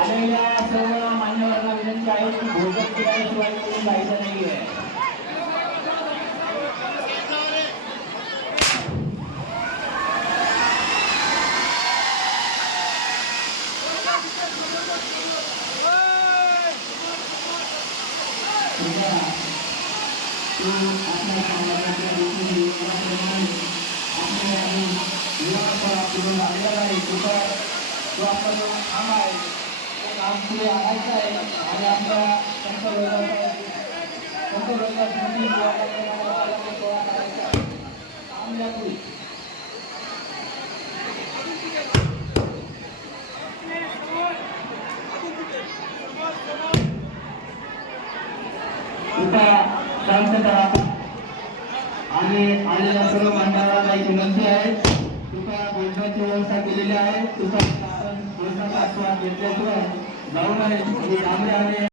आलेल्या सर्व मान्यवरांना विनंती आहे की भोजन केल्याशिवाय कोणी जायचं नाहीये. तो आपण थांबाय काम पुढे आणायचं आहे आणि आपल्या शांतता आणि आलेल्या सर्व मान्यवरांना एक विनंती आहे. तुका भोजनाची व्यवस्था केलेली आहे. तुका आपण भोजनाचा आस्वाद घेतल्याशिवाय जाऊ नये.